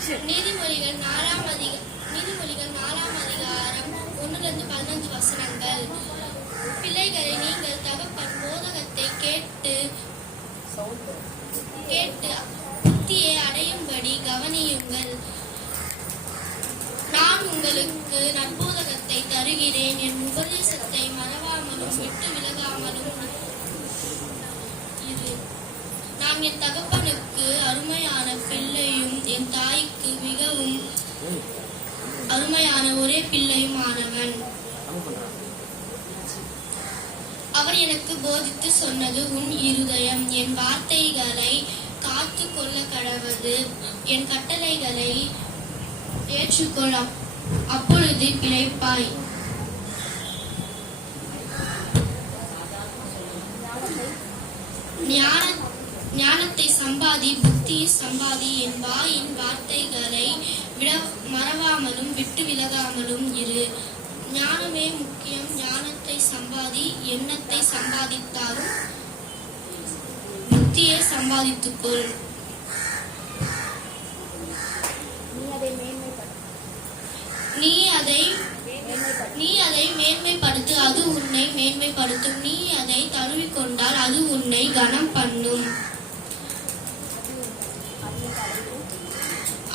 நீதிமொழிகள் 4ஆம் அதிகாரம் 1-15 வசனங்கள். பிள்ளைகளை, நீங்கள் தகப்பன் போதகத்தை கேட்டு புத்தியை அடையும்படி கவனியுங்கள். நான் உங்களுக்கு நற்போதகத்தை தருகிறேன். என் உபதேசத்தை மறவாமலும் விட்டு விலகாமலும் இரு. நான் என் தகப்பனுக்கு அருமையான பிள்ளையும் என் தாய்க்கு மிகவும் அருமையான ஒரே பிள்ளையும் ஆனவன். அவர் எனக்கு போதித்து சொன்னது, உன் இருதயம் என் வார்த்தைகளை காத்து கொள்ள கடவது, என் கட்டளைகளை ஏற்றுக்கொள், அப்பொழுது பிழைப்பாய். ஞானத்தை சம்பாதி, புத்தியை சம்பாதி. என் வாயின் வார்த்தைகளை மறவாமலும் விட்டு விலகாமலும் இரு. ஞானமே முக்கியம். ஞானத்தை சம்பாதி. எண்ணத்தை சம்பாதித்தாலும் புத்தியை சம்பாதித்துக்கொள். நீ அதை மேன்மைப்படுத்து, அது உன்னை மேன்மைப்படுத்தும். நீ அதை தழுவிக்கொண்டால் அது உன்னை கனம் பண்ணும்.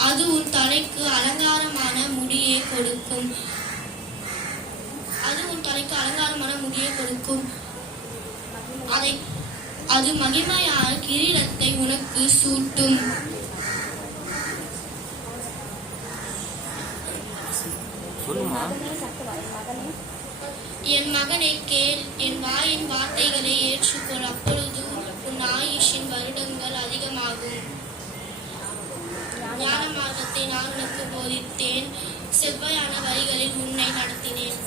அது உன் தலைக்கு அலங்காரமான முடியை கொடுக்கும். அது மகிமையான கிரீடத்தை உனக்கு சூட்டும். என் மகனை கேள், என் வாயின் வார்த்தைகளை ஏற்றுக்கொள், அப்பொழுது உன் ஆயுஷின் வருடங்கள் அதிகமாகும். ஞான மார்க்கத்தை நான் உனக்கு போதித்தேன், செவ்வையான வழிகளில் உன்னை நடத்தினேன்.